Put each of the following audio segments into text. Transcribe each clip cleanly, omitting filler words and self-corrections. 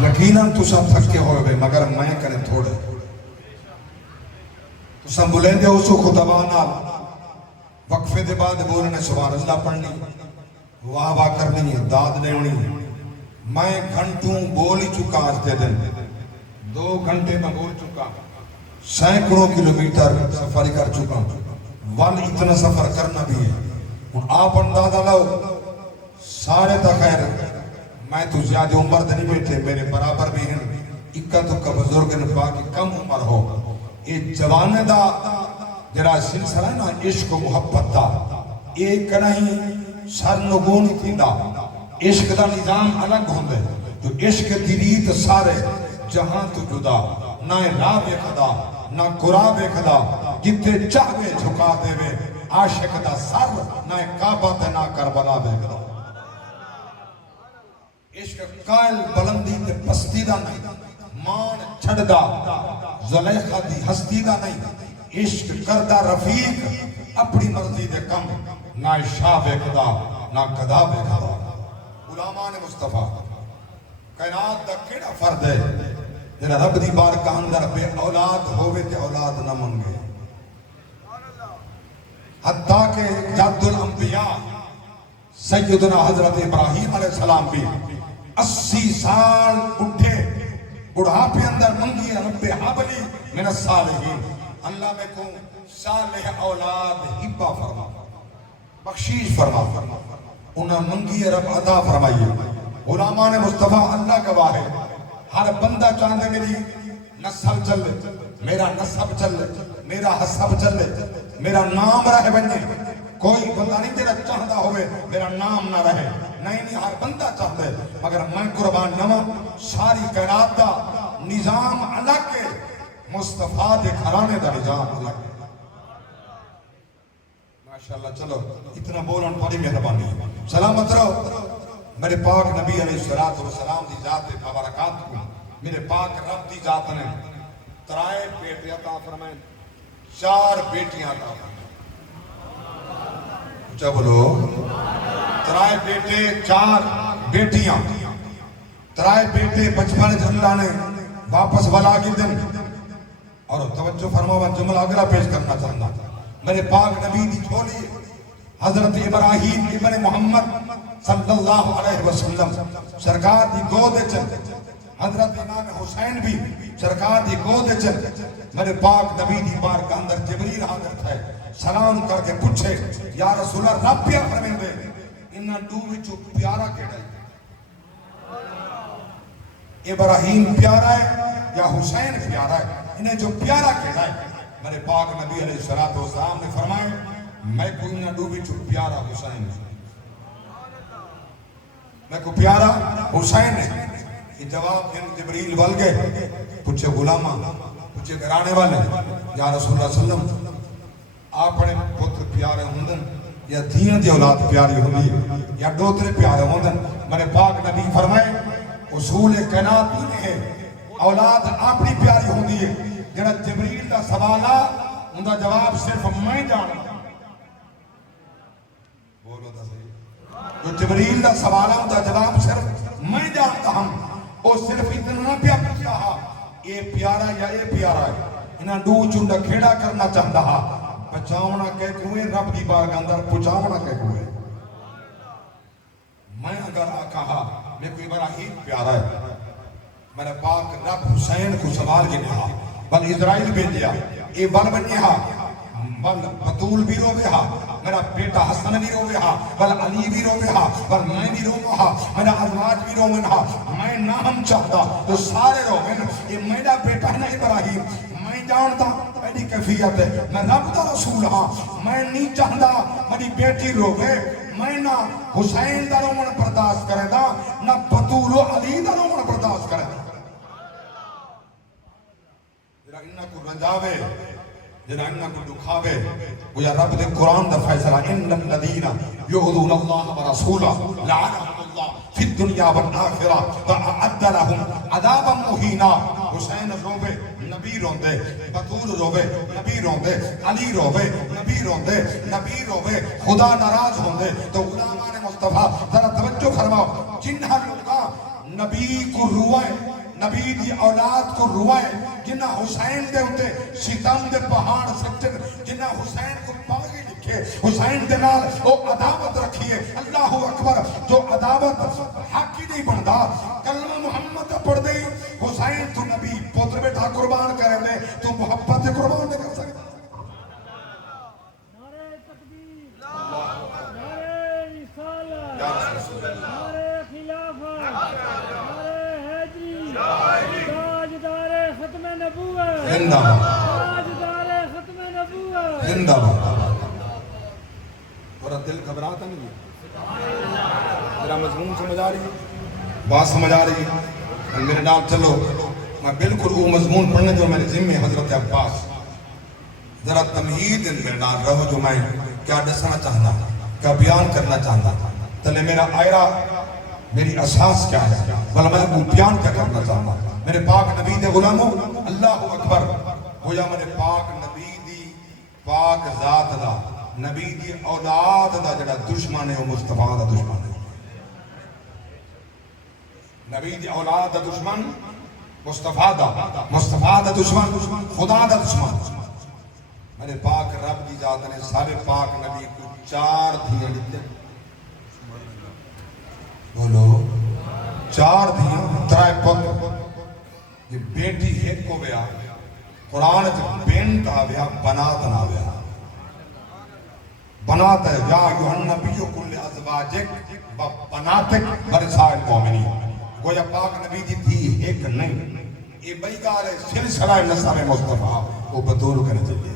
یقیناً تسا تھکے ہوئے مگر میں کرے تھوڑے تسا بلندے اسو خطبانا وقفے دے بعد بولنے سبحان اللہ پڑھنی واہ واہ کرنی داد لیونی میں گھنٹوں بول ہی چکا آج دے دن 2 گھنٹے میں بول چکا سینکڑوں کلومیٹر سفر کر چکا ون اتنا سفر کرنا بھی ہے آپ اندازہ لو سارے تا خیر میں تو زیادہ عمر دے نہیں بیٹھے میرے برابر بھی ہیں اکا تو کا بزرگ نے باقی کم عمر ہو یہ جوانے دا جرا سلسلہ ہے نا عشق و محبت دا ایک نہیں سر نگونی تھی دا عشق دا نظام الگ ہوندے تو عشق دیریت سارے جہاں تو جدا نہ راہ بے خدا نہ قرآن بے خدا جتے چاہوے جھکا دے وے عاشق دا سر نہ کعبہ تے نہ کربلا بے خدا عشق قائل بلندی تے پستی دا نہیں مان چھڑ دا زلیخہ دی ہستی دا نہیں عشق کردہ رفیق اپنی مرضی دے کم نہ شاہ بے خدا نہ قدا بے خدا غلامان مصطفیٰ کائنات دا کیڑا فرد ہے جنہا رب دی بارگاہ اندر بے اولاد ہوئے تے اولاد نہ منگے حتیٰ کہ جد الانبیاء سیدنا حضرت ابراہیم علیہ السلام بھی 80 سال اٹھے بڑھاپے اندر منگی رب حبلی من الصالحین اللہ میں کو صالح اولاد ہبہ فرما بخشیش فرما انہاں منگی رب عطا فرمائیے غلامان مصطفیٰ اللہ گواہ ہے ہر بندہ چاہتے میری نسل چلے میرا نسب چلے میرا حسب چلے میرا نام رہے بننے کوئی بندہ نہیں تیرا چاہتا ہوئے میرا نام نہ رہے نہیں ہر بندہ چاہتا ہے مگر میں قربان نما ساری کائنات دا نظام الگ ہے مصطفیٰ دے گھرانے دا نظام الگ ہے ماشاءاللہ چلو اتنا بولن بڑی مہربانی ہے سلامت رہو میرے پاک نبی علیہ السلام دی ذات مبارکات کو میرے پاک رب دی ذات نے 3 بیٹے عطا فرمائیں 4 بیٹیاں عطا فرمائیں اچھا بولو 3 بیٹے 4 بیٹیاں 3 بیٹے بچپن اللہ نے واپس والا کی دن اور توجہ فرماوا جملہ اگلا پیش کرنا چاہتا میرے پاک نبی دی چھولی حضرت ابراہیم ابن محمد صلی اللہ علیہ وسلم سرکار دی گود چل حضرت امام حسین بھی سرکار دی گود چل میرے پاک نبی دی بارگاہ اندر جبریل حاضر تھے سلام کر کے پوچھے یا رسول اللہ رب پیا فرمائیں دے انہاں دو وچوں پیارا کیڑا ہے ابراہیم پیارا ہے یا حسین پیارا ہے انہیں جو پیارا کیڑا ہے میرے پاک نبی علیہ السلام نے فرمائے میں کو انہاں دو وچوں پیارا حسین ہے میں کو پیارا حسین ہے یہ جواب جبریل ول گئے پوچھے غلامہ پوچھے گھرانے والے یا رسول اللہ صلی اللہ علیہ وسلم آپ بڑے پتر پیارے ہوندن یا دھیاں دی اولاد پیاری ہوندی یا ڈوترے پیارے ہوندن میرے پاک نبی فرمائے اصول کائنات میں ہے اولاد اپنی پیاری ہوندی ہے جڑا جبریل دا سوالا ان دا جواب صرف میں جانتا بولو دا صحیح جو جبریل دا سوالا ان دا جواب صرف میں جانتا ہوں وہ صرف اتنا پیا پوچھا اے پیارا یا اے پیارا ہے انہاں دو چونڈا کھیڑا کرنا چاہتا ہا بچاؤنا کہہ کوئے رب دی بارگاہ اندر پچاؤنا کہہ کوئے میں اگر کہا میں کوئی ابراہیم پیارا ہے میرے پاک رب حسین کو سوال گنہا بل اسرائیل بھیجیا اے بل بنیا بل بطول بھی روے ہا میرا بیٹا حسن بھی روے ہا بل علی بھی روے ہا بل میں بھی روے ہا میرا ازواج بھی روے ہا میں نام چاہتا تو سارے روے یہ میرا بیٹا ہے نا ابراہیم میں جانتا میری کیفیت ہے میں رب دا رسول ہاں میں نہیں چاہتا میری بیٹی روے میں نہ حسین دا رومن برداشت کرے دا نہ بطول و علی دا رومن برداشت کرے دا جرا انہا کو رنجاوے جرا انہا کو دکھاوے وہ یا رب دے قرآن دا فیصلہ ان الذین یعذون اللہ و رسولہ لعنہم اللہ فی الدنیا والآخرہ وَأَعَدَّ لَهُمْ عَذَابًا مُهِينًا حسین روے نبی روندے بطول روے نبی روندے علی روے نبی روندے نبی روے خدا ناراض ہوندے تو غلامان مصطفیٰ ذرا توجہ فرماؤ جنہاں لوگاں نبی کو روائے نبی دی اولاد کو روائے جنہ حسین دے ہوتے ستم دے پہاڑ سکتن جنہ حسین کو باغی لکھے حسین دے نال او عداوت رکھیے اللہ اکبر جو عداوت حق ہی نہیں بندا کلمہ محمد پڑھ دے حسین تو نبی پتر بیٹا قربان کرے دے تو محبت قربان نہیں کر سکتا نعرہ تکبیر نعرہ رسالت نعرہ خلافت نعرہ حیدری تاجدار ختم نبوت زندہ باد تاجدار ختم نبوت زندہ باد تھوڑا دل گھبراتا نہیں ہے میرا مضمون سمجھ آ رہی ہے بات سمجھ آ رہی ہے میرے نام چلو میں بالکل وہ مضمون پڑھنے جو میرے ذمہ حضرت عباس ذرا تمہید میرے نام رہو جو میں کیا دسنا چاہتا کیا بیان کرنا چاہتا تلے میرا آئرہ میری اساس کیا ہے بل میں وہ بیان کیا کرنا چاہتا میرے پاک نبی دے غلاموں اللہ اکبر ہویا میرے پاک نبی دی پاک ذات دا نبی دی اولاد دا جڑا دشمن ہے وہ مصطفیٰ دا دشمن ہے نبی دی اولاد دا دشمن مصطفیٰ دا دشمن خدا دا دشمن میرے پاک رب دی ذات نے سارے پاک نبی کو 4 دھیاں دیتے بولو 4 دھیاں 3 پت یہ بیٹی ایک کو بیا قرآن جو بینت آویا بنات ناویا بنات ہے یا ایوہن نبیو کل ازواجک بناتک برسائل مومنی گویا پاک نبی دی تھی ایک نہیں یہ بیگار سلسلہ نصر مصطفیٰ وہ بطور کرنے چاہیے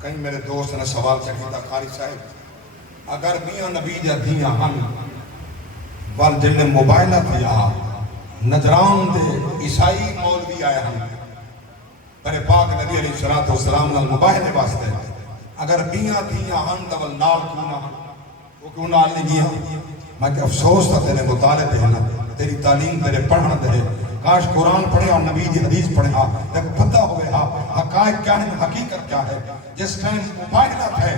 کہیں میرے دوست نے سوال چکیتا قاری صاحب اگر میاں نبی جا دھیاں ہم وال جن موبائلہ تھیا نجران دے عیسائی مولوی آئے ہم پر پاک نبی علیہ السلام نال مباہنے واسطے اگر میاں دھیاں ہم دول نال کیوں وہ کیوں نال نہیں گیا میں کہ افسوس تھا تیرے مطالعے دے نا تیری تعلیم تیرے پڑھنا دے کاش قرآن پڑھے اور نبی دی حدیث پڑھے لیکن پتہ ہوئے حقائق کیا ہے حقیقت کیا ہے جس ٹائم مباہنہ تھے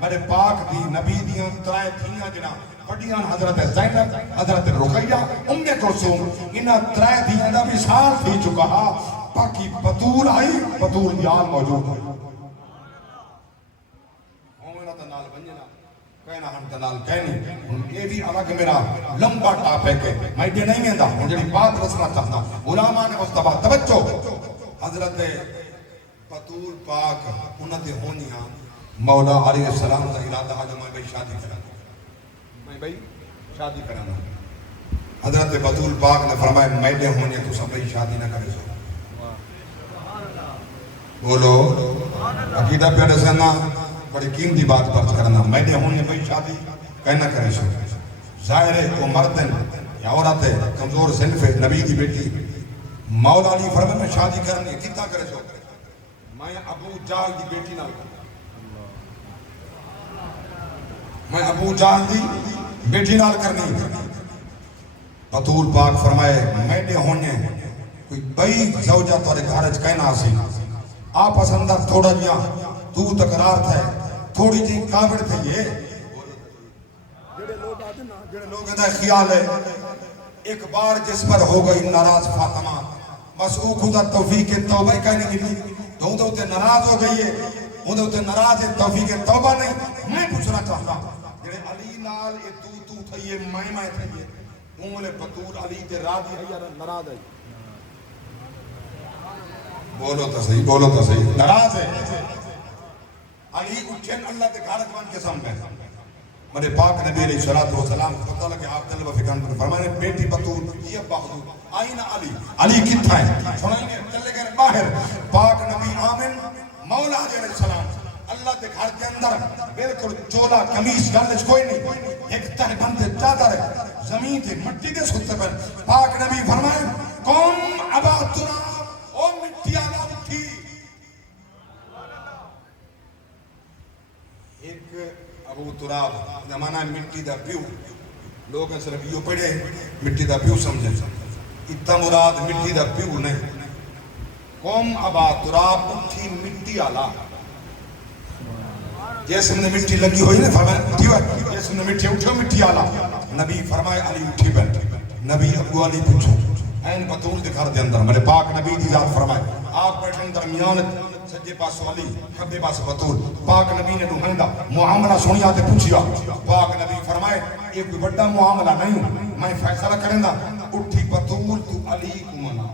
میرے پاک دی نبی دیاں 3 دھیاں جنا بڑیاں حضرت زینب حضرت رقیہ ام کلثوم انہاں 3 دھیاں دا وصال تھی چکا باقی بطول آئی بطول یال موجود ہے ہومنا تا نال بنجنا کہنا ہم تا نال کہنی یہ بھی الگ میرا لمبا ٹاپک ہے میں یہ نہیں گیندا ہوں جڑی بات رسنا چاہتا علماء نے مصطفیٰ توجہ حضرت بطول پاک انہاں دے ہونیاں مولا علیہ السلام کا ارادہ ہے جو میں بھئی شادی کرانا میں بھئی شادی کرانا حضرت بطول پاک نے فرمایا میں دے ہونے تو سب بھئی شادی نہ کرے سو بولو عقیدہ پیڑے سے نہ بڑی قیمتی بات پرچ کرنا میں دے ہونے بھئی شادی کہنا کرے سو ظاہر ہے وہ مردن یا عورت ہے کمزور صنف ہے نبی دی بیٹی مولا علی فرمایا میں شادی کرنی کتنا کرے سو میں ابو جہل دی بیٹی نہ کرنا میں ابو جہل دی بیٹی نال کرنی بطول پاک فرمائے میں نے ہونے کوئی بئی زوجہ تورے گھرج کہنا سی آپس اندر تھوڑا جیا تو تقرار تھے تھوڑی جی کابڑ تھے یہ جڑے لوگ اندر خیال ہے ایک بار جس پر ہو گئی ناراض فاطمہ بس او خدا توفیق توبہ کہنے گی تو تے ناراض ہو گئی ہے انہوں تے ناراض ہے توفیق توبہ نہیں میں پوچھنا چاہتا جڑے علی نال یہ تو تھئیے میں تھئیے انہوں بطول علی تے راضی ہے یا ناراض ہے بولو تو صحیح ناراض ہے علی اٹھن اللہ تے گھارت بن کے سامنے میرے پاک نبی علیہ السلام کو پتہ لگے آپ دل و فکان پر فرمانے بیٹی بطول یہ بہدور آئین علی کتھا ہے سنائیں گے چلے گئے باہر پاک نبی آمن مولا علیہ السلام اللہ کے گھر کے اندر بالکل چولا کمیز گلش کوئی نہیں ایک تہ بندے چادر ہے زمین تھی مٹی دے سکتے پر پاک نبی فرمائے قوم ابا تراب او مٹی آلا اٹھی ایک ابو تراب زمانہ مٹی دا پیو لوگ صرف یہ پڑھے مٹی دا پیو سمجھے اتنا مراد مٹی دا پیو نہیں قوم ابا تراب اٹھی مٹی آلا جسم نے مٹی لگی ہوئی نا فرمایا اٹھی ہوئی جسم نے مٹی اٹھو مٹی آلا نبی فرمائے علی اٹھی بیٹھ نبی ابو علی پوچھو این بطول دے گھر دے اندر میرے پاک نبی دی ذات فرمائے آپ بیٹھے درمیان سجے پاس علی کھبے پاس بطول پاک نبی نے نمائندہ معاملہ سنیا تے پوچھیا پاک نبی فرمائے ایک بڑا معاملہ نہیں میں فیصلہ کریں دا اٹھی بطول تو علی کو منا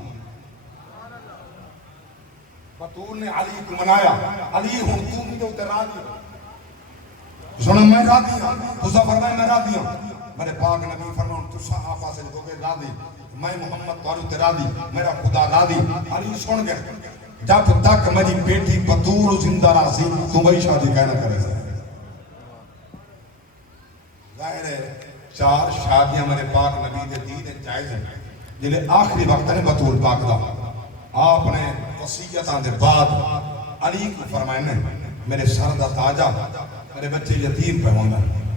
بطول نے علی کو منایا علی ہوں تو بھی تو راضی سنو میں راضی ہوں تسا فرمائے میں راضی ہوں میرے پاک نبی فرمائے تسا آپا سے دو گے راضی میں محمد توارو تے راضی میرا خدا راضی علی سن گئے جب تک میری بیٹی بطول زندہ راضی تو بھائی شادی کہنا کرے ظاہر ہے 4 شادیاں میرے پاک نبی دے دین جائز ہیں جنہیں آخری وقت نے بطول پاک دا آپ نے وصیتاں دے بعد علی کو فرمائے میرے سر دا تاجہ میرے بچے یتیم پہ ہوں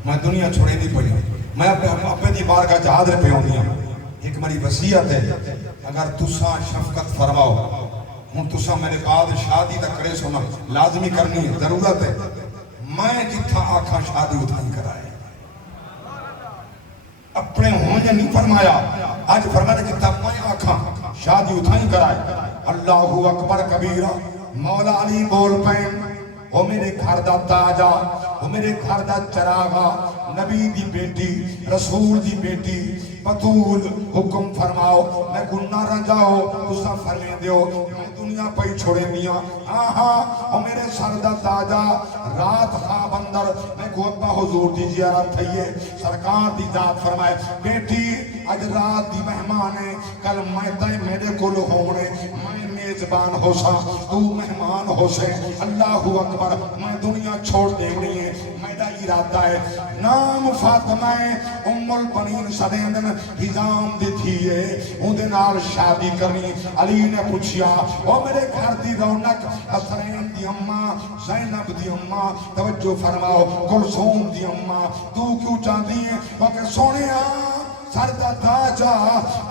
میں دنیا چھوڑے نہیں پڑی میں اپنے دی بار کا جہاد رہ پہ ہوں دیا ایک میری وصیت ہے اگر تسا شفقت فرماؤ ہوں تسا میرے بعد شادی تک کرے سونا لازمی کرنی ہے ضرورت ہے میں جتھا آکھاں شادی اتھائی کرائے اپنے ہوں یا نہیں فرمایا آج فرمایا جتھا میں آکھاں شادی اتھائی کرائے اللہ اکبر کبیرہ مولا علی بول پین وہ میرے گھر دا تاجا وہ میرے گھر دا چراغا نبی دی بیٹی رسول دی بیٹی بطول حکم فرماؤ میں گناہ رجاؤ تسا فرمے دیو میں دنیا پہ چھوڑے دیا آہاں وہ میرے سر دا تاجا رات خواب اندر میں گوتبا حضور دی زیارت تھئیے سرکار دی ذات فرمائے بیٹی اج رات دی مہمانے کل میں تے میرے کل ہونے میں میزبان ہو سا تو مہمان ہو سے اللہ اکبر میں دنیا چھوڑ دیونی ہے میرا ارادہ ہے نام فاطمہ ام البنین سدیندن ہزام دی تھیے ان دے نال شادی کرنی علی نے پوچھیا او میرے گھر دی رونق حسین دی اماں زینب دی اماں توجہ فرماؤ کلثوم دی اماں تو کیوں چاہتی ہے کہ سونیا سر دا تاجا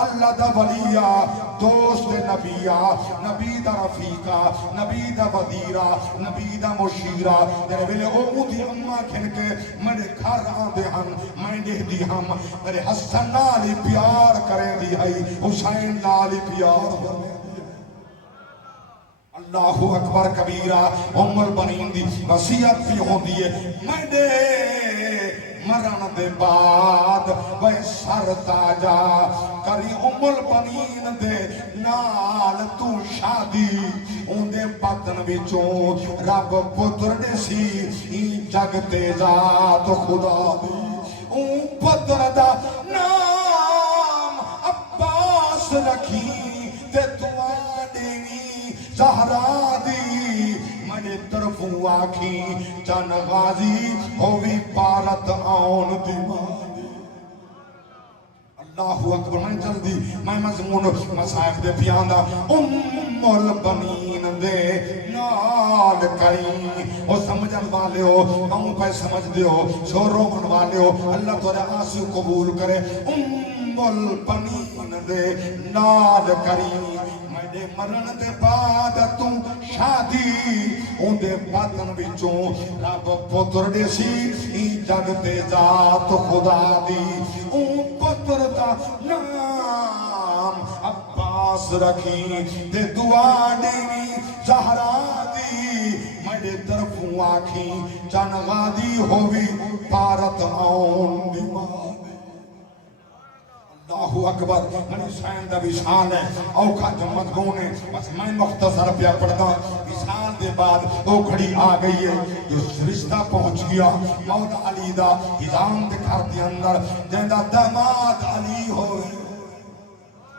اللہ دا ولیہ دوست نبیہ نبی دا رفیقہ نبی دا ودیرہ نبی دا مشیرہ جنہے بلے او مدھی اممہ کھن کے میرے گھر آدھے ہم میں دے دی ہم میرے حسن نالی پیار کریں دی ہے حسین نالی پیار کریں اللہ اکبر کبیرہ ام البنین دی وصیت بھی ہوں دیئے میں دے مرن دے بعد وہ سر تاجا کری ام البنین دے نال تو شادی ان دے پتن بچوں رب پتر دے سی این جگ تے ذات خدا دی ان پتر دا نام عباس رکھی تے دعا دیوی زہرا دی میرے طرفوں آکھی چن غازی ہووی پارت آن دیوانی اللہ اکبر میں جلدی میں مضمون مسائف دے پیاندہ ام البنین دے نال کریں او سمجھن والے ہو ہم پہ سمجھ دے ہو سو روکن والے ہو اللہ تو آنسو قبول کرے ام البنین دے نال کریں میرے مرن دے بعد تم شادی ان دے پتن بچوں رب پتر دے سی این جگ تے ذات خدا دی ان پتر دا نام عباس رکھی تے دعا دیوی زہرا دی میرے طرفوں آکھی چن غادی ہووی پارت آن دیوان اللہ اکبر من حسین دا وصال ہے اوکھا جو مضمون ہے بس میں مختصر پیا پڑھتا وصال دے بعد او کھڑی آ گئی ہے جو رشتہ پہنچ گیا مولا علی دا ہزام دے گھر دے اندر جہاں داماد علی ہوئے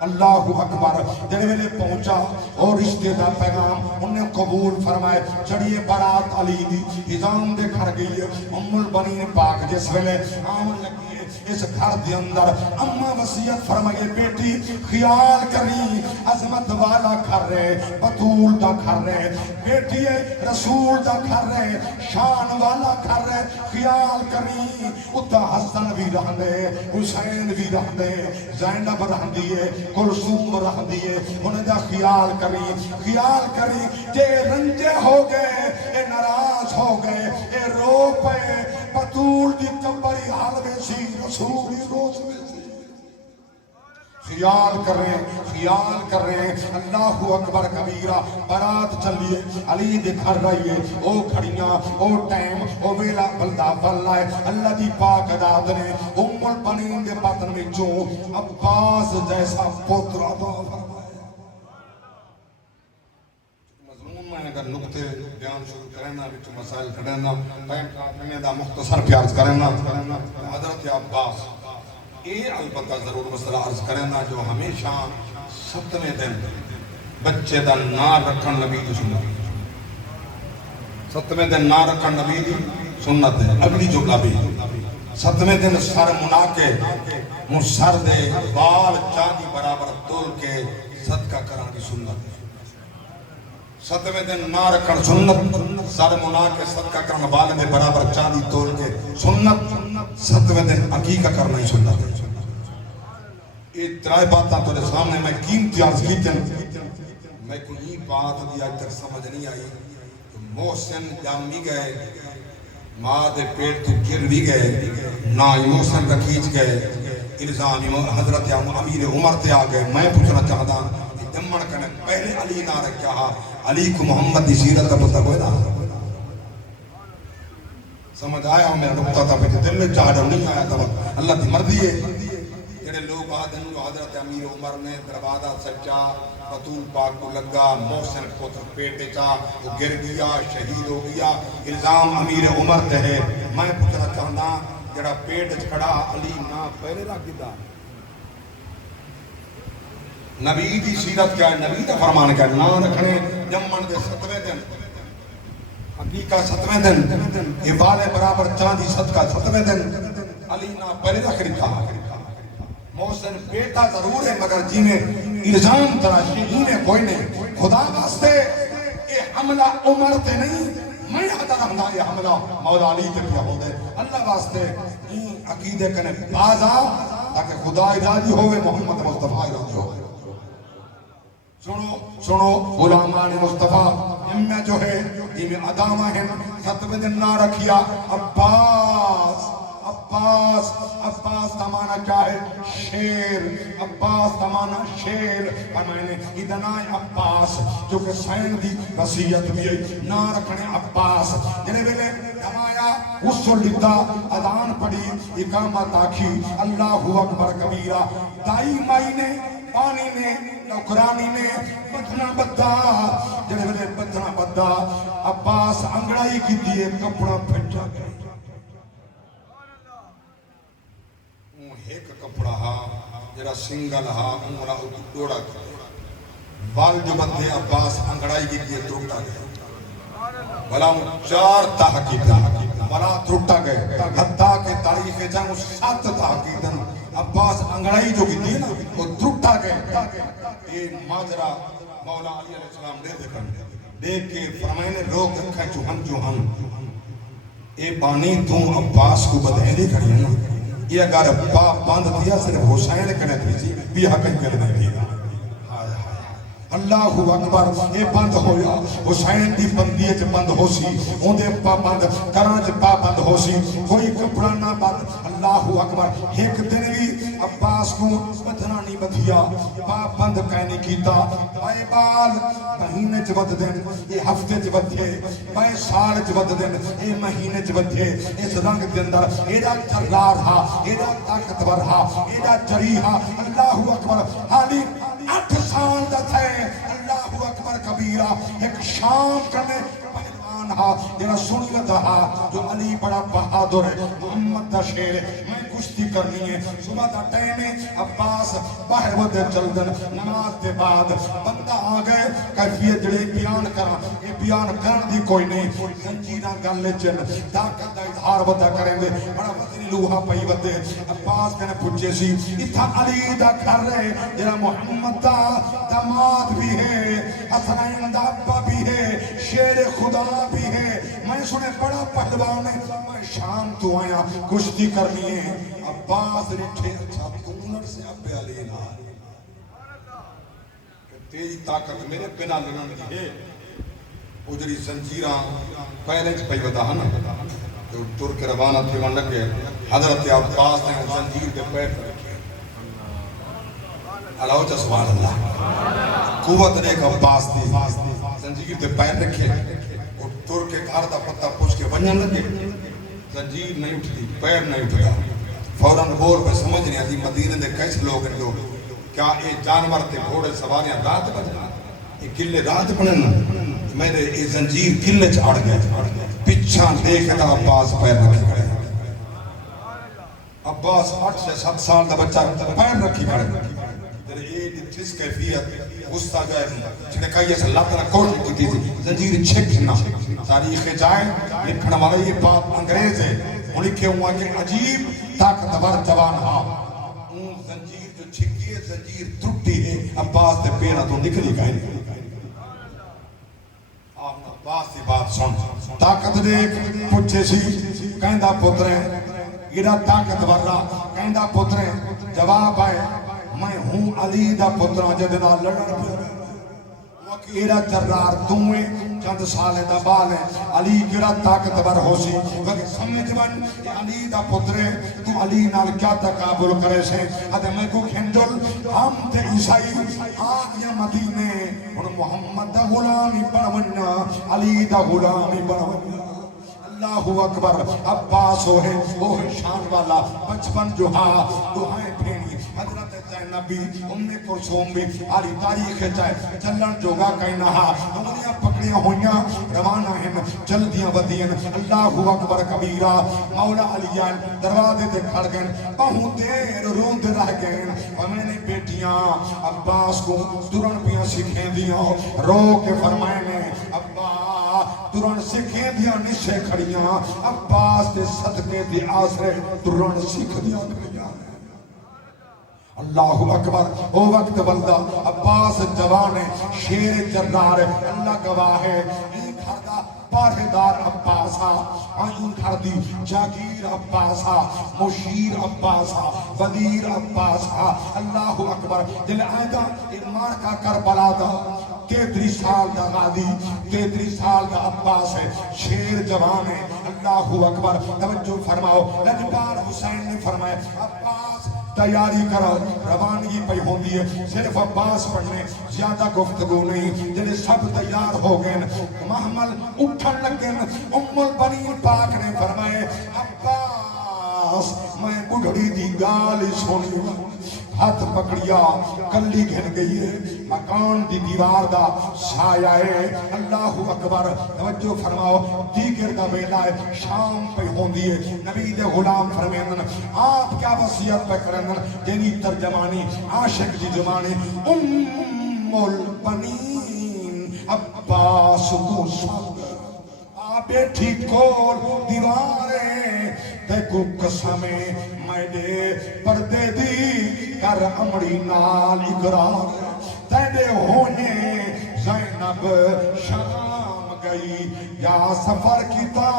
اللہ اکبر جڑے ویلے پہنچا اور رشتے دا پیغام انہیں قبول فرمائے چڑھیے بارات علی دی ہزام دے گھر گئی ہے ام البنین پاک جس ویلے آمن لگی ہے اس گھر دے اندر اما وصیت فرمائے بیٹی خیال کری عظمت والا گھر ہے، بطول دا گھر ہے، بیٹی رسول دا گھر ہے، شان والا گھر ہے، خیال کری اتھا حسن بھی رہندے، حسین بھی رہندے، زینب رہندی ہے، کلثوم رہندی ہے، انہیں دا خیال کری جے رنجے ہو گئے، اے ناراض ہو گئے، اے رو پے، بطول دی کبری حال میں سی، رسول ہی روز میں سی۔ خیال کریں اللہ اکبر کبیرہ، برات چلیے علی دے گھر رہیے، او کھڑیاں، او ٹائم، او ویلا بلدہ بلائے، اللہ دی پاک ذات نے ام البنین دے بطن میں جو عباس جیسا پتر عطا فرمایا۔ مضمون میں اگر نقطے بیان شروع کرنا بچوں مسائل کرنا ٹائم کافی دا مختصر پیارز کرنا حضرت عباس یہ البتہ ضرور مسئلہ عرض کرنا جو ہمیشہ ستویں دن بچے دا نام رکھن نبی دی سنت، ستویں دن نام رکھن نبی دی سنت ہے۔ اگلی جملہ بھی ستویں دن سر منا کے سر دے بال چاندی برابر تول کے صدقہ کران کی سنت ہے۔ ستویں دن نہ رکھن سنت، سر منا کے صدقہ کرن بال دے برابر چاندی تول کے سنت، ستویں دن عقیقہ کرنا ہی سنت ہے۔ یہ ترائے باتاں تو سامنے میں قیمتی عرض کی میں کوئی بات دی آج تک سمجھ نہیں آئی۔ محسن جامی گئے، ماں دے پیٹ تو گر بھی گئے، نہ محسن کا کھینچ گئے، الزام حضرت امیر عمر تے آ گئے۔ میں پوچھنا چاہتا جمن کنے پہلے علی نہ رکھا، علی کو محمد دی سیرت کا پتہ کوئی نہ سمجھ آیا۔ میرا نقطہ تھا پھر دل میں چاہتا نہیں آیا تھا، اللہ کی مرضی ہے۔ جڑے لوگ آدھن حضرت امیر عمر نے دروازہ سچا، بطول پاک کو لگا، محسن پتر پیٹے چا، وہ گر گیا، شہید ہو گیا، الزام امیر عمر تے ہے۔ میں پوچھنا چاہتا جڑا پیٹ کھڑا علی نہ پہلے رکھ دیتا۔ نبی دی سیرت کیا ہے، نبی دا فرمان کیا ہے، نہ رکھنے جمن دے ستویں دن، حقیقہ ستویں دن، عبال برابر چاندی صدقہ ستویں دن، علی نہ پہلے رکھ رکھا۔ محسن بیٹا ضرور ہے مگر جنہیں الزام تراشی انہیں کوئی نہیں۔ خدا واسطے یہ حملہ عمر تے نہیں، میں حضر حملہ یہ حملہ مولا علی تے کیا ہو دے۔ اللہ واسطے این عقیدے کنے بازا تاکہ خدا ارادی ہوئے، محمد مصطفیٰ ارادی ہوئے۔ سنو غلامان مصطفیٰ ان میں جو ہے ان ادامہ ہیں ستویں دن نہ رکھیا عباس تمانا کیا ہے؟ شیر۔ عباس تمانا شیر، اور میں نے ادنا عباس جو کہ سین دی وصیت بھی ہے نہ رکھنے عباس۔ جنہیں بلے نمایا غسل لیتا، اذان پڑھی، اقامت آکھی، اللہ اکبر کبیرہ، دائی مائی نے، پانی نے، نوکرانی نے بدنا بدھا، جنہیں بلے بدنا بدھا، عباس انگڑائی کی دیئے کپڑا پھٹا گئے۔ ایک کپڑا ہا جرا سنگل ہا عمرہ دوڑا گیا، بال جو بدھے عباس انگڑائی کی دیئے ترٹا گئے، بلا چار تحقیقاں بلا ترٹا گئے، حتیٰ کہ تاریخ جنگ 7 تحقیقاں عباس انگڑائی جو کی دیئے نا وہ ترٹا گئے۔ یہ ماجرہ مولا علی علیہ السلام دے دیکھن دیکھ کے فرمائنے لوگ رکھا جو ہم اے بانی تو عباس کو بدھے نہیں کھڑی ہے نا، یہ اگر باپ باندھ دیا صرف حسین کنے دیجی بھی حقن کرنے دیا۔ اللہ اکبر، یہ بند ہویا حسین دی بندیت بند ہو سی، اندے پا بند کرانچ پا بند ہو سی، کوئی کپڑا نہ بند۔ اللہ اکبر، ایک دن بھی عباس کو بدھنا نہیں بدھیا، پا بند کہنے کیتا، بائے بال مہینے چبت دن، یہ ہفتے چبت دے، بائے سال چبت دن، یہ مہینے چبت دے، اس رنگ دندر ایڈا جرار ہا، ایڈا طاقتور ہا، ایڈا جری ہا۔ اللہ اکبر، حالی 8 سال دا تھے۔ اللہ اکبر کبیرہ، ایک شام کرنے پہلوان ہا، جنہا سنت ہا، جو علی بڑا بہادر ہے، محمد دا شیر ہے۔ میں کشتی کرنی ہے صبح دا ٹائم ہے عباس باہر ودے چلدن نماز دے بعد بندہ آ گئے کیفیت جڑے بیان کرا یہ بیان کرن دی کوئی نہیں زنجیراں گل چن طاقت دا اظہار ودا کریں دے بڑا وزنی لوہا پئی ودے عباس کنے پوچھے سی اتھا علی دا گھر ہے جڑا محمد دا داماد بھی ہے حسنین دا ابا بھی ہے شیر خدا بھی ہے میں سنے بڑا پہلوان ہے میں شام تو آیا کشتی کرنی ہے عباس رٹھے اچھا کونر سے ابے علی نہ تیری طاقت میرے بنا لڑن دی ہے اجری زنجیراں پہلے چ پئی ودا نا تو تر کے روانہ تھی ون لگے حضرت عباس نے زنجیر کے پیر رکھے اللہ جا سبحان اللہ قوت نے ایک عباس دی زنجیر کے پیر رکھے اور تر کے گھر دا پتہ پوچھ کے ونجن لگے زنجیر نہیں اٹھتی پیر نہیں اٹھتا فوراً غور پہ سمجھ نہیں آتی مدینے دے کیسے لوگ ہیں لوگ کیا یہ جانور تے گھوڑے سواریاں رات بجنا یہ قلعے رات بننا میرے یہ زنجیر قلعے چڑھ گئے پچھا دیکھتا عباس پیر رکھی کھڑے عباس 8 سے 7 سال دا بچہ پیر رکھی کھڑے تیرے یہ جس کیفیت غصہ جو ہے جنہیں کہا یہ اللہ تعالیٰ کوشش کی تھی زنجیر چھکنا تاریخ جائے لکھنا والا یہ بات انگریز ہے وہ لکھے ہوا کہ عجیب طاقتور جوان ہاں زنجیر جو چھکی ہے زنجیر ٹوٹی ہے عباس نے پیرا تو نکلی گئے عباس کی بات سن طاقت دیکھ پوچھے سی کہندہ پترے ایڈا طاقتور رہا کہندہ پترے جواب آئے میں ہوں علی دا پترہ جدنا لڑن پہ ایڈا جرار تمہیں چند سالے دا بال ہے علی کیڑا طاقتور ہو سی کہ سمجھ بن علی دا پترے تو علی نال کیا تقابل کرے سے ادھے میں کو کھنجل ہم تے عیسائی آگیا مدینے اور محمد دا غلامی بنونا علی دا غلامی بنونا اللہ اکبر عباس ہوئے وہ شان والا بچپن جو ہاں دعائیں پھینی حضرت نبی امِ کلثوم بھی آلی تاریخ چاہے چلن جوگا کہنا ہا انگلیاں پکڑیاں ہوئیاں روانہ ہیں جلدیاں ودیاں اللہ اکبر کبیرہ مولا علیان دروازے دے کھڑ گئے بہت دیر روند رہ گئے اور میں نے بیٹیاں عباس کو ترن پیاں سکھیں دیاں رو کے فرمائے نے ابا ترن سکھیں دیاں نشے کھڑیاں عباس دے صدقے دی آسرے ترن سکھ دیاں کھڑیاں اللہ اکبر او وقت بندہ عباس جوان ہے شیر جرار ہے اللہ گواہ ہے این گھر دا پاہدار عباسا این گھر دی جاگیر عباسا مشیر عباسا وزیر عباسا اللہ اکبر دل آئیدہ ایمان کا کربلا دا 33 سال دا غازی 33 سال دا عباس ہے شیر جوان ہے اللہ اکبر توجہ فرماؤ لجبار حسین نے فرمایا عباس تیاری کرو روانگی پہ ہوندی ہے صرف عباس پڑھنے زیادہ گفتگو نہیں جنہیں سب تیار ہو گئے محمل اٹھن لگے البنین پاک نے فرمائے عباس میں بڑھڑی دی گالی سونی ہاتھ پکڑیا کلی گھن گئی ہے مکان دی دیوار دا سایہ ہے اللہ اکبر توجہ فرماؤ دیگر دا بیلا ہے شام پہ ہوندی ہے نبی دے غلام فرمیندن آپ کیا وصیت پہ کرندن جنی ترجمانی عاشق دی زمانی البنین عباس کو سال بیٹھی کول دیواریں دیکھو قسمیں میں دے پردے دی کر امڑی نال اقرار تیدے ہونے زینب شام گئی یا سفر کیتا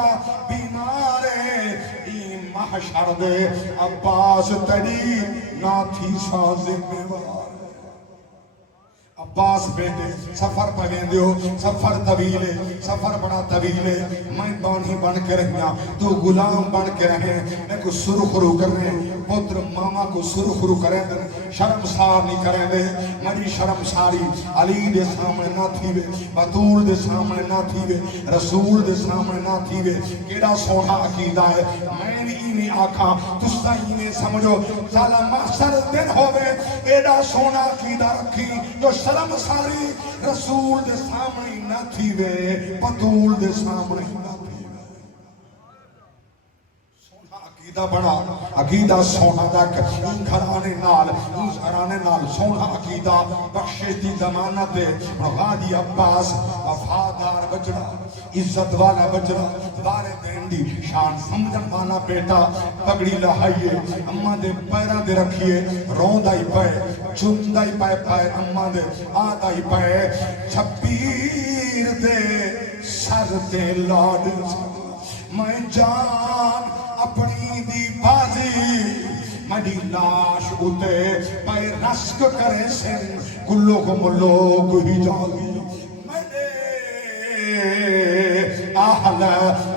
بیمارے ای محشر دے عباس تیری نہ تھی سا ذمہ وار عباس بیٹے سفر پہنے دیو سفر طویل ہے سفر بڑا طویل ہے میں بانی بن کے رہنا تو غلام بن کے رہے میں کو سرخرو کرنے پتر ماما کو سرخرو کریں دے شرمسار نہیں کریں دے میری شرمساری علی دے سامنے نہ تھی وے بطول دے سامنے نہ تھی وے رسول دے سامنے نہ تھی وے کیڑا سونا عقیدہ ہے میں بھی نہیں آکھا تستا ہی نے سمجھو سالا محشر دن ہوئے ایڈا سونا عقیدہ رکھی جو شرم ساری رسول دے سامنے نہ تھی وے بطول دے سامنے نہ تھی وے سونا عقیدہ بنا عقیدہ سونا دک این گھرانے نال سونا عقیدہ بخشش دی ضمانت غازی عباس وفادار بچڑا عزت والا بچڑا بارے دین دی شان سمجھن والا بیٹا پگڑی لہائیے اماں دے پیرا دے رکھیے روندا ہی پائے چندہ ہی پائے اماں دے آدھا ہی پائے چھپیر دے سر تے لاڈ میں جان اپنی دی بازی مڈی لاش اتے پائے رشک کرے سن کلو کو ملوک ہی جاگی میرے اہل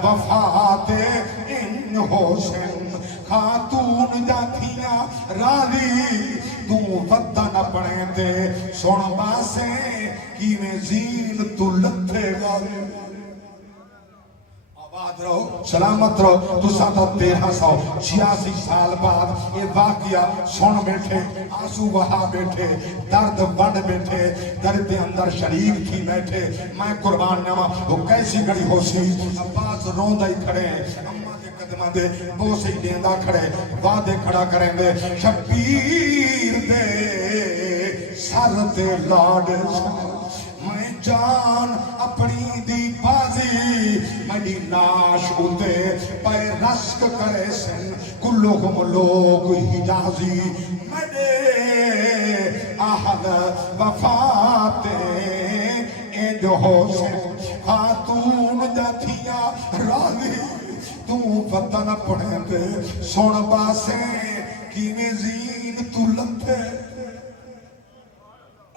وفات ان حسین خاتون جاتیاں راضی تو ودن پڑے تے سونا باسے کی میں زین تو لتھے گالے آباد رہو سلامت رہو تو ساتھ 1386 سال بعد یہ واقعہ سن بیٹھے آنسو وہاں بیٹھے درد بڑھ بیٹھے درد اندر شریک تھی بیٹھے میں قربان نما وہ کیسی گڑی ہو سی عباس روندہ ہی کھڑے اماں دے قدمہ دے بوسے ہی دیندہ کھڑے وعدے کھڑا کریں دے شبیر دے سر تے لاڈ میں جان اپنی دی بازی میری لاش اتے پے رشک کرے سن کلو کو لوگ حجازی میرے اہل وفات اند حسین خاتون جاتیاں راضی تو وطن پڑھیں دے سن باسے کی میں زین تو لتے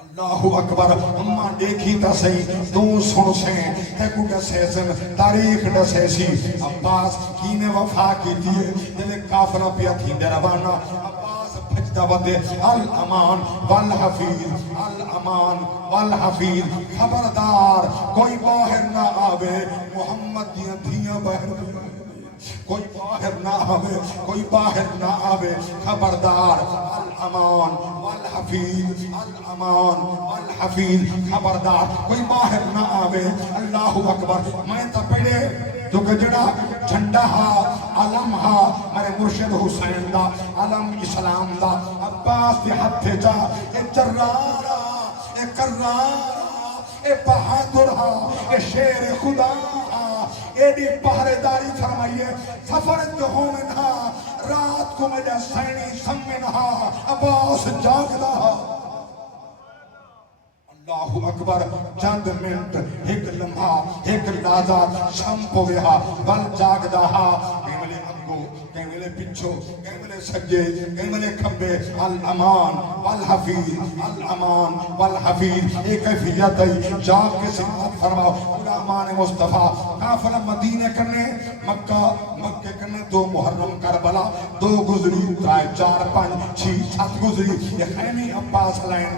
اللہ اکبر اماں دیکھی تا صحیح تو سن سے تیکو ڈسے سن تاریخ ڈسے سی عباس کی نے وفا کی دیئے دلے کافرہ پیا تھی دے روانہ عباس بھجدہ ودے الامان والحفیظ الامان والحفیظ خبردار کوئی باہر نہ آوے محمد دیاں دھیاں باہر کوئی باہر نہ آوے کوئی باہر نہ آوے خبردار الامان والحفیظ الامان والحفیظ خبردار کوئی باہر نہ آوے اللہ اکبر میں تا پڑے تو گجڑا جھنڈا ہا علم ہا میرے مرشد حسین دا علم اسلام دا عباس دے ہتھے جا اے جرارا اے کرارا اے بہادر ہا اے شیر خدا ایڈی پہرےداری فرمائیے سفر جو ہومنہا رات کو مجھے سینی سمنہا عباس جاگدہ اللہ اکبر چند منٹ ایک لمحہ ایک لازہ شمپو گیا بل جاگدہ کیملے انگو کیملے پچھو کیملے سجے کیملے کھمبے الامان والحفیظ الامان والحفیظ ایک کیفیت ہے جاگ کے سمت فرماؤ غلامان مصطفیٰ کافر مدینہ کرنے مکہ کرنے 2 محرم کربلا 2 گزری 3 4 5 6 7 گزری یہ خیمی عباس لائن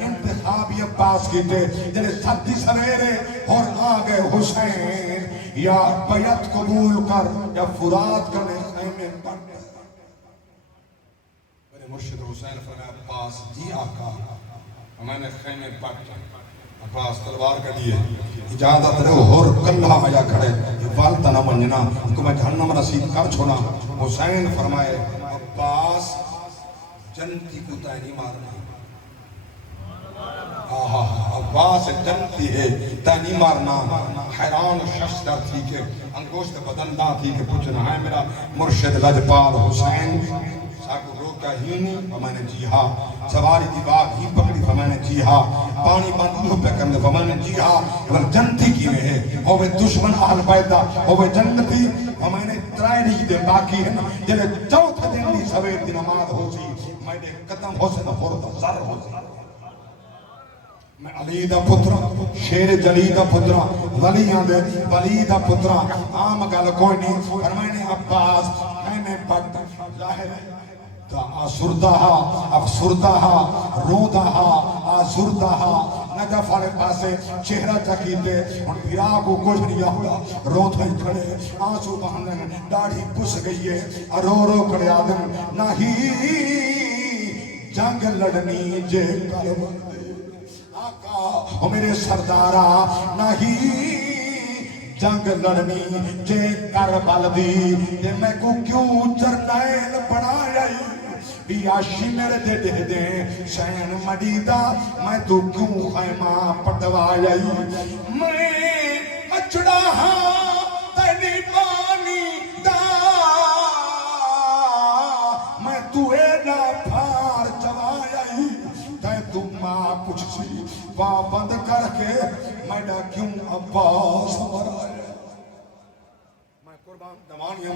انتخابی عباس کی تھے جنہیں ساتھی سویرے اور آگے حسین یا بیعت قبول کر یا فرات کرنے خیمے پڑھ میرے مرشد حسین فرمایا عباس جی آقا میں نے خیمے پڑھ عباس تلوار کا دیئے اجازت رہے اور کلہ آیا کھڑے والدہ نہ مننا کو میں جہنم رسید کر چھونا حسین فرمائے عباس جنتی کو تائنی مارنا عباس جنتی ہے تائنی مارنا حیران شخص در تھی کہ انگوشت بدن دا تھی کہ پوچھنا ہے میرا مرشد لجپال حسین ساکو روکا ہی نہیں فمین جی ہاں سواری کی بات ہی پکڑی فمین جی ہاں پانی بندو پہ کرنے فمین جی ہاں اگر جنتی کی میں ہے ہوئے دشمن اہل پیدا ہوئے جنتی فمین ترائے نہیں دے باقی ہے جلے چوتھ دن دی سویر دی نماز ہو سی میں نے قدم ہو سے نفورت زر ہو سی میں علی دا پترا شیر جلی دا پترا ولی دا پترا عام گل کوئی نہیں فرمائنے عباس میں نے پڑھتا ظاہر ہے آسردہا افسردہا رودہا آسردہا نجف آلے پاسے چہرہ چکیتے ان پیرا کو کچھ نہیں ہوتا روت ہی کھڑے آنسو بہنن ڈاڑھی پس گئی ہے رو کھڑے آدم نہیں جنگ لڑنی جے کلوہ آقا میرے سردارہ نہیں جنگ لڑنی جے کربل دی تے میں کو کیوں جرنیل بنایا بیاشی میرے دے دے دے شین مڈیدہ میں تو کیوں خیمہ پٹوایا میں مچڑا ہاں تینی پانی دا میں تو ایڈا پھار چوایا تے تو ماں کچھ سی پابند کر کے میڈا کیوں عباس مرایا دوانیاں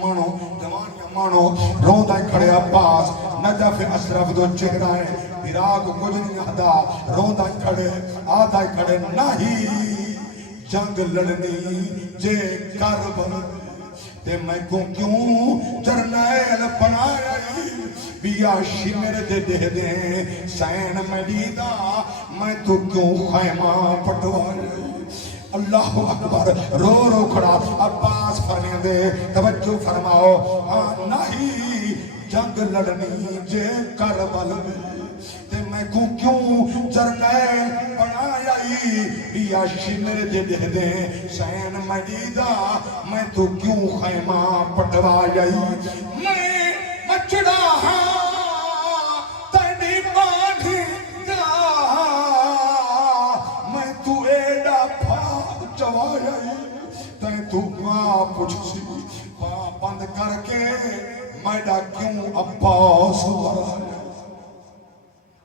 مانو روندہ کھڑے عباس نجف اشرف دو چہرہ ہے عراق کچھ نہیں آدھا روندہ کھڑے آدھا کھڑے نہیں جنگ لڑنی جے کربل تے میں کو کیوں جرنیل بنایا بیاشی میرے دے دے دے سین مڈیدہ میں تو کیوں خیمہ پٹوایا اللہ اکبر رو رو کھڑا عباس فرمائیں دے توجہ فرماؤ نہیں جنگ لڑنی جے کربل تے میں کو کیوں جرنیل بنایا بیاشی میرے دے دے دے سین مڈیدہ میں تو کیوں خیمہ پٹوایا میں مچڑا ہاں تینی پانی دا میں تو ایڈا پھار چوایا تین تو ماں پوچھ سی پابند کر کے میڈا کیوں عباس مرایا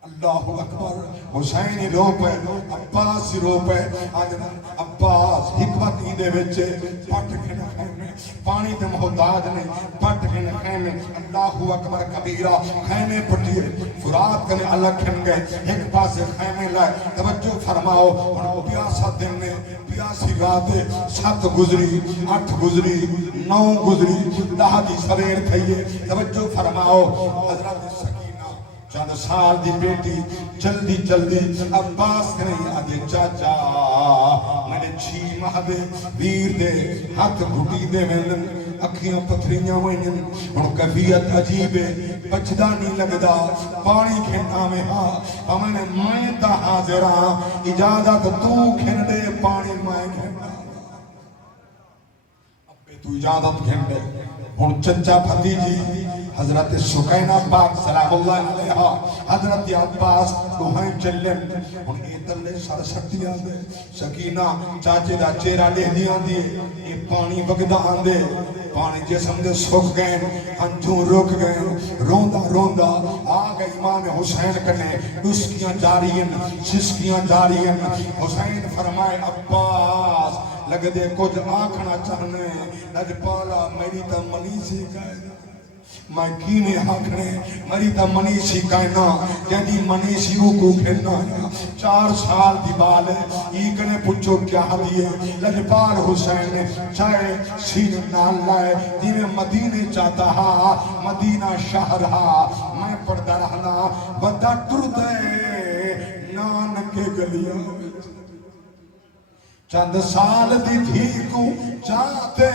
اللہ اکبر حسین رو پہ عباس رو پہ عباس حکمت ہی دے وچے پٹ کے نہ خیمے پانی دے محتاج نہیں پٹ کے نہ خیمے اللہ اکبر کبیرہ خیمے پٹیے فرات کنے اللہ کھن گئے ایک پاس خیمے لائے توجہ فرماؤ انہوں پیاسا دن نے پیاسی راتیں 7 گزری 8 گزری 9 گزری 10 دی سویر تھئیے توجہ فرماؤ حضرت سکینہ چند سال دی بیٹی جلدی جلدی عباس نہیں آدھے چاچا میں نے 6 ماہ دے ویر دے ہاتھ گھٹی دے میں اکھیاں پتھریاں ہوئیں اور کفیت عجیب ہے بچدہ نہیں لگدا پانی کھینا میں ہاں میں تا حاضران اجازت تو کھین دے پانی میں کھینا ابے تو اجازت کھین دے اور چچا بھتیجی حضرت سکینہ پاک سلام اللہ علیہ حضرت عباس دوہائیں چلن ان کی تلے سرسٹی آندے سکینہ چاچے دا چیرہ لے دی آندے یہ پانی بگدہ آندے پانی جسم دے سکھ گئے انجوں رک گئے روندہ آگا امام حسین کنے نسکیاں جارین سسکیاں جارین حسین فرمائے عباس لگ دے کچھ آنکھنا چاہنے لج پالا میری تا منی سی گئے میں کینے آکھنے میری تا منی سی کائنا جہدی منی سی کو کھیلنا 4 سال دی بال ہے ایکنے پچھو کیا دیئے لجپال حسین نے چاہے سین نال لائے دیوے مدینے چاہتا ہا مدینہ شہر ہا میں پڑھتا رہنا بندہ ٹر دے نانکے گلیاں چند سال دی تھی کو چاہتے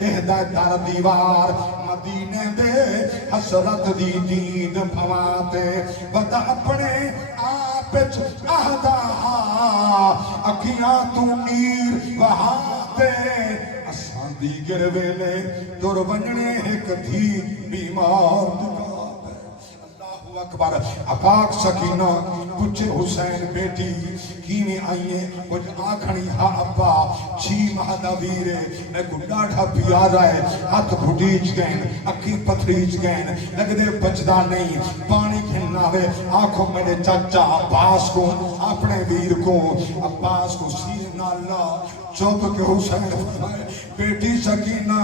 اہدہ در دیوار مدینے دے حسرت دی دید بھواتے بدا اپنے آپچ آہدہ اکھیاں تو نیر وہاتے اسان دیگر ویلے دور بننے ایک تھی بیمار دکھاتے اللہ اکبر اپاک سکینہ پچھے حسین بیٹی کینے آئیے کچھ آکھنی ہا ابا 6 ماہ دا ویرے میں کو ڈاٹھا پیارا ہے ہاتھ گھٹیچ گئن اکھی پتھریچ گئن لگ دے بچدا نہیں پانی کھلنا ہوئے آنکھوں میرے چاچا عباس کو اپنے ویر کو عباس کو سیر نالا چوپ کے حسین فرمائے بیٹی سکینہ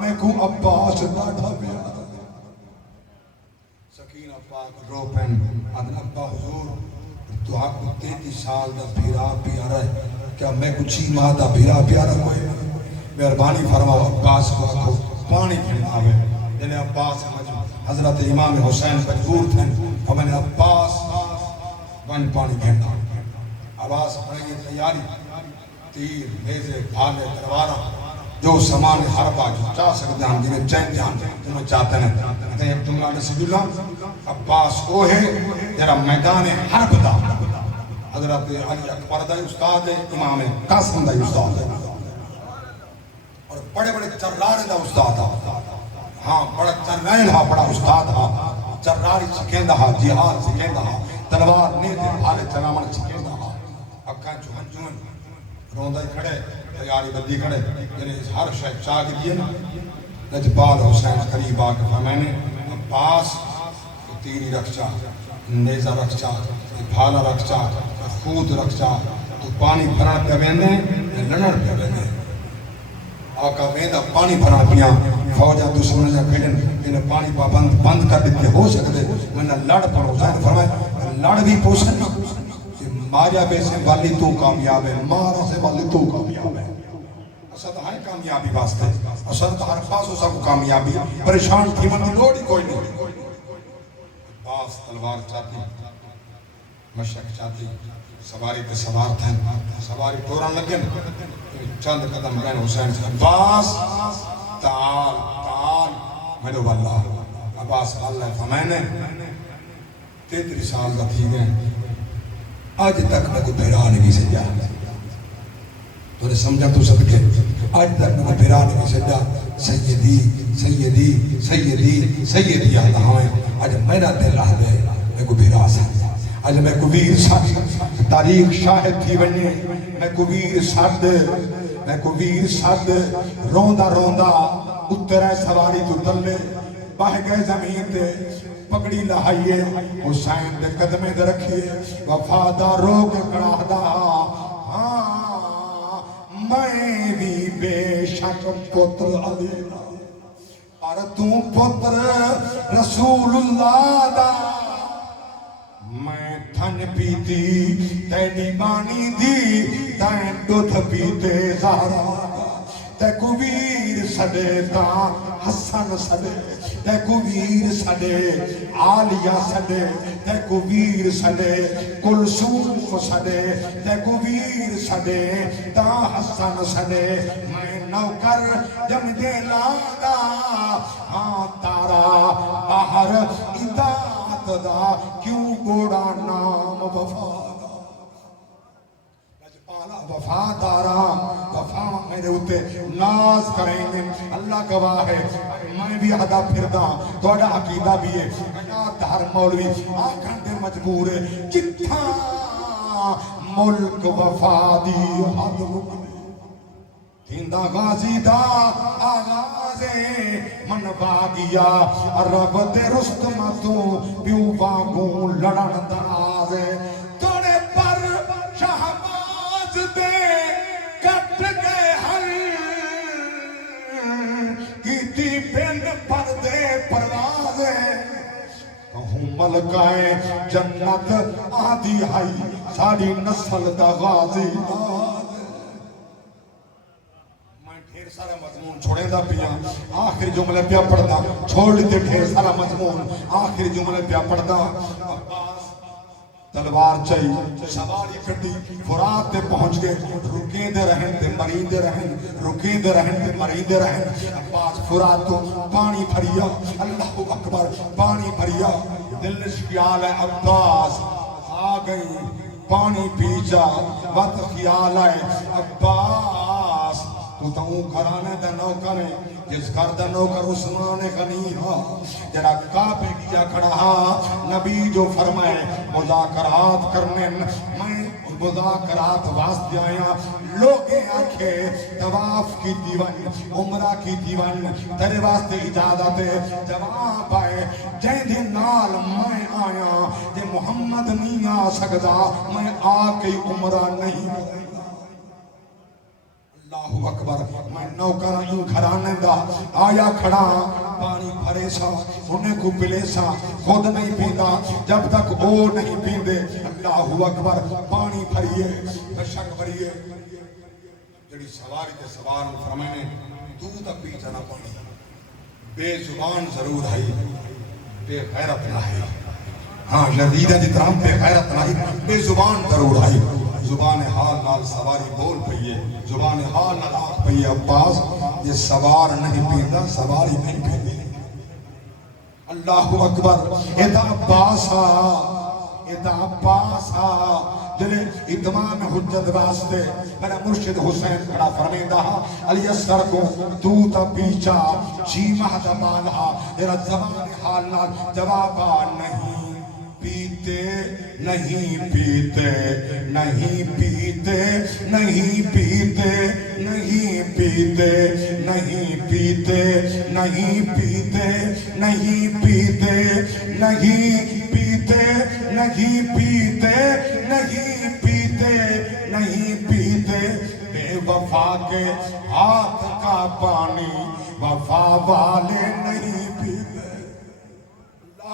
میں کو عباس ڈاٹھا پیارا سکینہ پاک روپن ادن ابا حضور تو آپ کو 33 سال دا بھیرا پیارا ہے کیا میں کچھ ہی ماہ دا بھیرا پیارا ہوئے مہربانی فرماؤ عباس کو آکھو پانی کھلنا آوے جنہیں عباس حضرت امام حسین مجبور تھے اور میں نے عباس بن پانی کھلنا عباس پڑھیں تیاری تیر نیزے بھالے تلوارہ جو سامان حربہ جو چاہ سکتے ہیں جنہیں چین جان جنہیں چاہتے ہیں کہتے ہیں عبداللہ رسول اللہ عباس کو ہے جرا میدان حرب دا حضرت علی اکبر دا استاد ہے امام قاسم دا استاد ہے اور بڑے بڑے چرارے دا استاد ہا ہاں بڑا چرائن ہا بڑا استاد ہا چراری سکھیندا ہا جہاد سکھیندا ہا تلوار نے تے بھالے چلاون سکھیندا ہا اکھاں چون چون روندا ہی کھڑے تیاری بدی کھڑے یعنی ہر شے چاہ کے دیے نا لجپال حسین قریب آ کے فرمائنے عباس تیری رکھچا نیزہ رکھچا بھالا رکھچا خود رکھچا تو پانی بھرن پہ ویندے لڑن پہ ویندے آقا ویندا پانی بھرا پیا فوجا دشمن جا کھڑن انہیں پانی پا بند کر دیتے ہو سکتے میں نہ لڑ پڑو ظاہر فرمائے لڑ بھی پوچھن ماریا بے سے والی تو کامیاب ہے مارا سے والی تو کامیاب ہے اسد ہے کامیابی واسطے اسد ہر پاس ہو سب کامیابی پریشان تھی من لوڑی کوئی نہیں پاس تلوار چاہتی مشرق چاہتی سواری پہ سوار تھا سواری ٹورن لگن چند قدم رہن حسین سے عباس تعال تعال میرے واللہ عباس اللہ فرمائنے 33 سال کا تھی گئے آج تک میں کو بھیرا نہیں سجا تو نے سمجھا تو صدقے آج تک میں کو بھیرا نہیں سجا سیدی سیدی سیدی سیدی اللہ ہمیں آج میرا دل رہ دے میں کو بھیرا سجا آج میں کو ویر ساتھ تاریخ شاہد تھی بنی میں کو ویر ساتھ میں کو ویر ساتھ روندہ روندہ اترے سواری تو دلے باہ گئے زمین تے پکڑی لہائیے حسین دے قدمے دے رکھیے وفادار رو کے کڑاہ دا ہاں میں بھی بے شک پتر علی اور تو پتر رسول اللہ دا میں تھن پیتی تیری بانی دی تین دودھ پیتے زہرا تے کو ویر سڈے تا حسن سڈے تے کو ویر سڈے عالیہ سڈے تے کو ویر سڈے کلثوم سڈے تے کو ویر سڈے تا حسن سڈے میں نوکر جم دے لادا ہاں تارا باہر اطاعت دا کیوں گوڑا نام وفادہ وفادارا وفا میرے ہوتے ناز کریں گے اللہ گواہ ہے میں بھی ادا پھردا توڑا عقیدہ بھی ہے ہر مولوی آنکھن دے مجبور ہے جتھا ملک وفادی حد رکنے تیندہ غازی دا آغازے من باغیا رب دے رستمتوں پیو باغوں لڑن درازے توڑے پر شہباز دے کٹ گئے ہر کیتی بین پر دے پروازے کہوں ملکائے جنت آدھی آئی ساری نسل دا غازی سارا مضمون چھوڑے دا پیا آخری جملے پیا پڑھدا چھوڑ لیتے ڈھیر سارا مضمون آخری جملے پیا پڑھدا تلوار چاہی سواری کٹی فرات تے پہنچ گئے رکیں دے رہن تے مرین دے رہن رکیں دے رہن تے مرین دے رہن عباس فرات تو پانی بھریا اللہ اکبر پانی بھریا دل خیال ہے عباس آ گئی پانی پی جا وقت خیال ہے عباس تو تاؤں گھرانے دا نوکر ہے جس گھر دا نوکر عثمان غنی ہا جرا کعبے کیا کھڑا ہا نبی جو فرمائے مذاکرات کرنے میں مذاکرات واسطے آیا لوگے آکھے طواف کی دیوان عمرہ کی دیوان تیرے واسطے اجازت ہے جواب آئے جائیں دے نال میں آیا جے محمد نہیں آ سکتا میں آکے عمرہ نہیں کرے اللہ اکبر میں نوکر یوں گھرانے دا آیا کھڑا پانی بھرے سا انہیں کو پلے سا خود نہیں پیدا جب تک وہ نہیں پیندے اللہ اکبر پانی بھریے بشک بھریے جڑی سواری تے سوار فرمائنے تو تا پی جانا پانی بے زبان ضرور ہے بے غیرت نہ ہے ہاں یزید جتنا بے غیرت نہ ہے بے زبان ضرور ہے زبان حال نال سواری بول پئیے زبان حال نال آخ پئیے عباس یہ سوار نہیں پیدا سواری نہیں پیدا اللہ اکبر ایدہ عباس ادا عباس دل اتمام حجت واسطے میرا مرشد حسین کھڑا فرمیندہ علی اصغر کو تو تا پیچا جی مہد بالا تیرا زبان حال نال جوابا نہیں پیتے نہیں پیتے نہیں پیتے نہیں پیتے نہیں پیتے نہیں پیتے نہیں پیتے نہیں پیتے نہیں پیتے نہیں پیتے نہیں پیتے نہیں پیتے بے وفا کے ہاتھ کا پانی وفا والے نہیں پیتے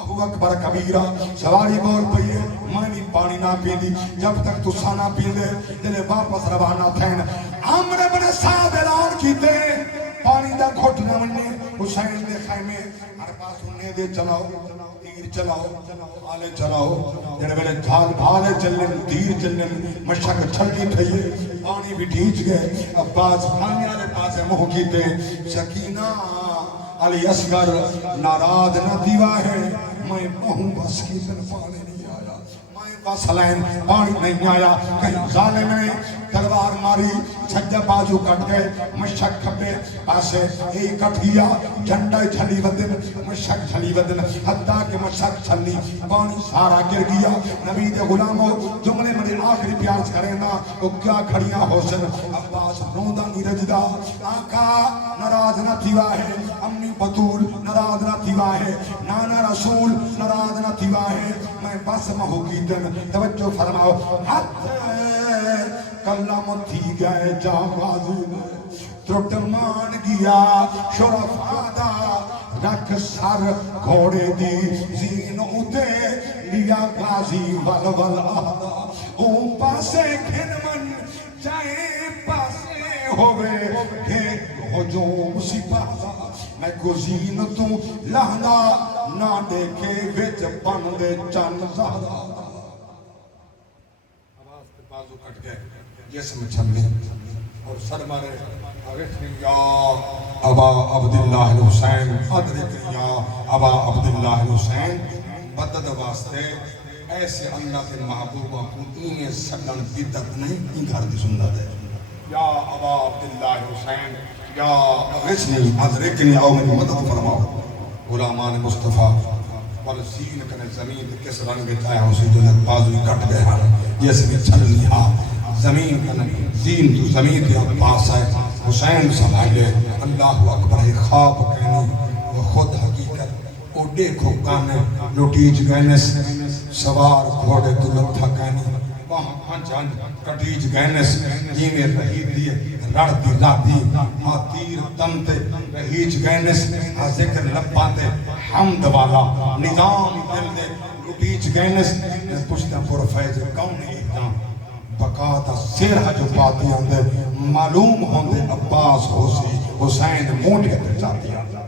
اللہ اکبر کبیرہ سواری بول پئیے مانی پانی نہ پیندی جب تک تسا نہ پیندے دلے واپس روانہ تھین عمر بن سعد اعلان کیتے پانی دا گھٹ نہ وننے حسین دے خیمے ہر پاس انہیں دے چلاؤ تیر چلاؤ آلے چلاؤ جڑے ویلے جھال بھالے چلن تیر چلن مشک چھلکی تھئیے پانی بھی ڈھیچ گئے عباس پانی آلے پاسے منہ کیتے سکینہ علی اصغر ناراد نہ دیوا ہے میں بہوں بس کی دن پانے نہیں آیا میں بس لین پانی نہیں آیا کہیں ظالم نے تلوار ماری چھجا بازو کٹ گئے مشک کھپے پاسے ایک کٹ گیا جھنڈا چھلی ودن مشک چھلی ودن حتیٰ کہ مشک چھلی پانی سارا گر گیا نبی دے غلاموں جملے میں آخری پیار کریں نا وہ کیا کھڑیاں حسن عباس روندہ نہیں رجدہ آقا ناراض نہ تھیوا ہے امی بطول ناراض نہ تھیوا ہے نانا رسول ناراض نہ تھیوا ہے میں بس مہو کی دن توجہ فرماؤ حد کلم تھی گئے جام غازی ترٹ مان گیا شرف آدھا رکھ سر گھوڑے دی زین اتے لیا غازی ول آدھا اون پاسے کھن من چاہے پاسے ہوئے کہ ہجوم سپاہا میں گزین تو لہنا نہ دیکھے وچ بندے چند زہرا آواز کے بازو کٹ گئے جسم چھلے اور سر مارے اغفر یا ابا عبداللہ الحسین ادرک یا ابا عبداللہ الحسین مدد واسطے ایسے اللہ کے محبوبہ کو انہیں سگن بدت نہیں کی گھر دی سنت ہے یا ابا عبداللہ الحسین یا غسنی ادرکنی او میری مدد فرماؤ غلامان مصطفیٰ والسین کنے زمین کس رنگ بتایا اسی جنت بازوی کٹ گئے ہیں یہ سبھی چھل لیا زمین کنے زین تو زمین کے پاس ہے حسین سمجھے اللہ اکبر خواب کہنی وہ خود حقیقت او دیکھو کانے لوٹیج گینس سوار گھوڑے دلت تھا کہنی وہاں پنچان کٹیج گینس جی میں رہی دیئے رڑ دی را دی تیر دم تے رہیج گینس ذکر لباتے حمد والا نظام دل دے لوٹیج گینس پوچھتا پر فیض کون ایک بقاتا سیرہ جو پاتی اندر معلوم ہوندے عباس حسین موٹے پر جاتی اندر